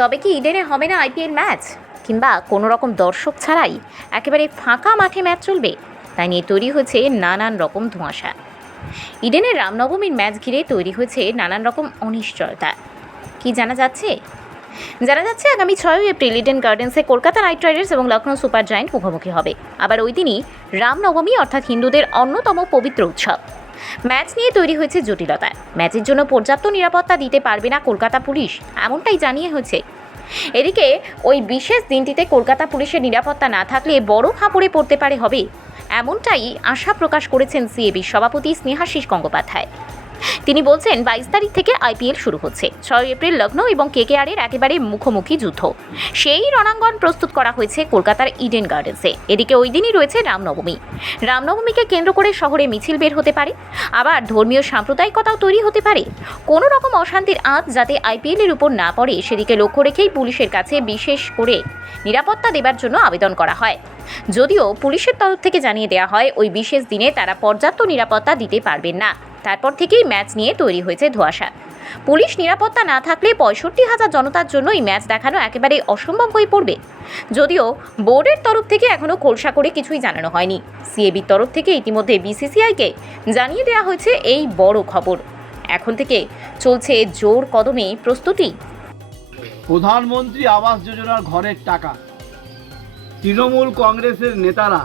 তবে কি ইডেনে হবে না আইপিএল ম্যাচ, কিংবা কোনো রকম দর্শক ছাড়াই একেবারে ফাঁকা মাঠে ম্যাচ চলবে? তাই নিয়ে তৈরি হয়েছে নানান রকম ধোঁয়াশা। ইডেনের রামনবমীর ম্যাচ ঘিরে তৈরি হয়েছে নানান রকম অনিশ্চয়তা। কি জানা যাচ্ছে আগামী 6 এপ্রিল ইডেন গার্ডেন্সে কলকাতা নাইট রাইডার্স এবং লখনৌ সুপার জায়ান্ট মুখোমুখি হবে। আবার ওই দিনই রামনবমী, অর্থাৎ হিন্দুদের অন্যতম পবিত্র উৎসব। ম্যাচ নিয়ে তৈরি হয়েছে জটিলতা। ম্যাচের জন্য পর্যাপ্ত নিরাপত্তা দিতে পারবে না কলকাতা পুলিশ, এমনটাই জানিয়ে হয়েছে। এদিকে ওই বিশেষ দিনটিতে কলকাতা পুলিশের নিরাপত্তা না থাকলে বড় ফাঁপড়ে পড়তে পারে হবে, এমনটাই আশা প্রকাশ করেছেন সিএবির সভাপতি স্নেহাশিস গঙ্গোপাধ্যায়। তিনি বলছেন 22 তারিখ থেকে আইপিএল শুরু হচ্ছে। 6 এপ্রিল লখনৌ এবং কেকেআরের একেবারে মুখোমুখি যুদ্ধ। সেই রণাঙ্গন প্রস্তুত করা হয়েছে কলকাতার ইডেন গার্ডেন্সে। এদিকে ওই দিনই রয়েছে রামনবমী। রামনবমীকে কেন্দ্র করে শহরে মিছিল বের হতে পারে, আবার ধর্মীয় সাম্প্রদায়িকতাও তৈরি হতে পারে। কোনো রকম অশান্তির আঁচ যাতে আইপিএলের উপর না পড়ে, সেদিকে লক্ষ্য রেখেই পুলিশের কাছে বিশেষ করে নিরাপত্তা দেবার জন্য আবেদন করা হয়। যদিও পুলিশের তরফ থেকে জানিয়ে দেওয়া হয় ওই বিশেষ দিনে তারা পর্যাপ্ত নিরাপত্তা দিতে পারবেন না। তারপর থেকেই ম্যাচ নিয়ে তৈরি হয়েছে ধোঁয়াশা। পুলিশ নিরাপত্তা না থাকলে 65,000 জনতার জন্য এই ম্যাচ দেখানো একেবারে অসম্ভব হয়ে পড়বে। যদিও বোর্ডের তরফ থেকে এখনও খোলসা করে কিছুই জানানো হয়নি। সিএবির তরফ থেকে ইতিমধ্যে বিসিসিআইকে জানিয়ে দেওয়া হয়েছে এই বড় খবর। এখন থেকে চলছে জোর কদমে প্রস্তুতি। প্রধানমন্ত্রী আবাস যোজনার ঘরের টাকা তৃণমূল কংগ্রেসের নেতারা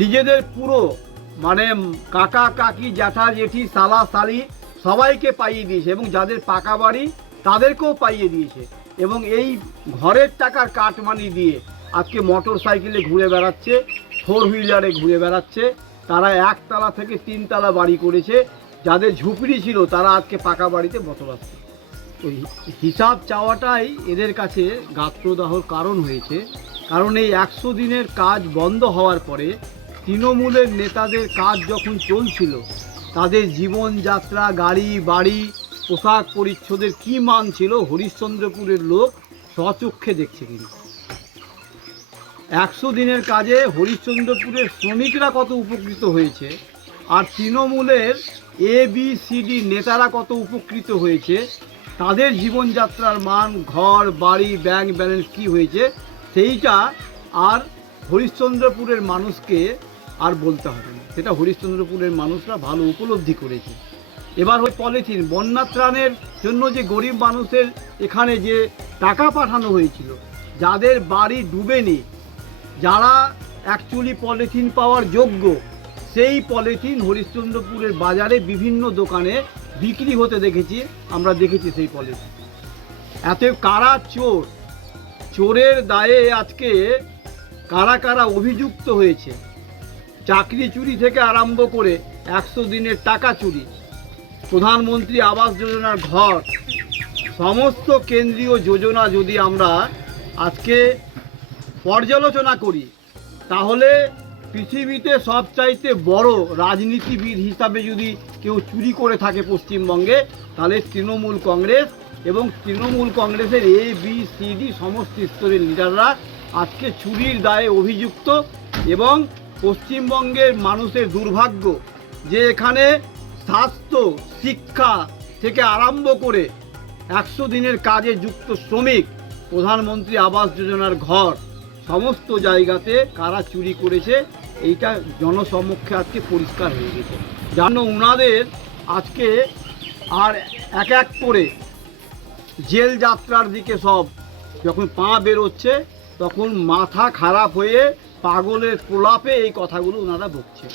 নিজেদের পুরো কাকা কাকি জ্যাঠা জেঠি সালা সালি সবাইকে পাইয়ে দিয়েছে, এবং যাদের পাকা বাড়ি তাদেরকেও পাইয়ে দিয়েছে। এবং এই ঘরের টাকার কাটমানি দিয়ে আজকে মোটর সাইকেলে ঘুরে বেড়াচ্ছে, 4 হুইলারে ঘুরে বেড়াচ্ছে। তারা 1 তলা থেকে 3 তলা বাড়ি করেছে। যাদের ঝুপড়ি ছিল তারা আজকে পাকা বাড়িতে বসবাস করে। ওই হিসাব চাওয়াটাই এদের কাছে গাত্রদাহর কারণ হয়েছে। কারণ এই 100 দিনের কাজ বন্ধ হওয়ার পরে তৃণমূলের নেতাদের কাজ যখন চলছিল, তাদের জীবনযাত্রা, গাড়ি বাড়ি, পোশাক পরিচ্ছদের কী মান ছিল হরিশ্চন্দ্রপুরের লোক স্বচক্ষে দেখছে। কিন্তু 100 দিনের কাজে হরিশ্চন্দ্রপুরের শ্রমিকরা কত উপকৃত হয়েছে, আর তৃণমূলের ABCD নেতারা কত উপকৃত হয়েছে, তাদের জীবনযাত্রার মান, ঘর বাড়ি, ব্যাংক ব্যালেন্স কী হয়েছে, সেইটা আর হরিশ্চন্দ্রপুরের মানুষকে আর বলতে হবে না। সেটা হরিশ্চন্দ্রপুরের মানুষরা ভালো উপলব্ধি করেছে। এবার ওই পলিথিন বন্যা ত্রাণের জন্য যে গরিব মানুষের এখানে যে টাকা পাঠানো হয়েছিল, যাদের বাড়ি ডুবেনি, যারা অ্যাকচুয়ালি পলিথিন পাওয়ার যোগ্য, সেই পলিথিন হরিশ্চন্দ্রপুরের বাজারে বিভিন্ন দোকানে বিক্রি হতে দেখেছি, আমরা দেখেছি সেই পলিথিন। এত কারা চোর, চোরের দায়ে আজকে কারা কারা অভিযুক্ত হয়েছে, চাকরি চুরি থেকে আরম্ভ করে 100 দিনের টাকা চুরি, প্রধানমন্ত্রী আবাস যোজনার ঘর, সমস্ত কেন্দ্রীয় যোজনা যদি আমরা আজকে পর্যালোচনা করি, তাহলে পৃথিবীতে সবচাইতে বড় রাজনীতিবিদ হিসাবে যদি কেউ চুরি করে থাকে পশ্চিমবঙ্গে, তাহলে তৃণমূল কংগ্রেস এবং তৃণমূল কংগ্রেসের ABCD সমস্ত স্তরের লিডাররা আজকে চুরির দায়ে অভিযুক্ত। এবং পশ্চিমবঙ্গের মানুষের দুর্ভাগ্য যে এখানে স্বাস্থ্য, শিক্ষা থেকে আরম্ভ করে 100 দিনের কাজে যুক্ত শ্রমিক, প্রধানমন্ত্রী আবাস যোজনার ঘর, সমস্ত জায়গাতে কারা চুরি করেছে এইটা জনসমক্ষে আজকে পরিষ্কার হয়ে গেছে। জানো ওনাদের আজকে আর এক এক করে জেল যাত্রার দিকে সব যখন পা বেরোচ্ছে, তখন মাথা খারাপ হয়ে পাগলের প্রলাপে এই কথাগুলো ওনারা বকছে।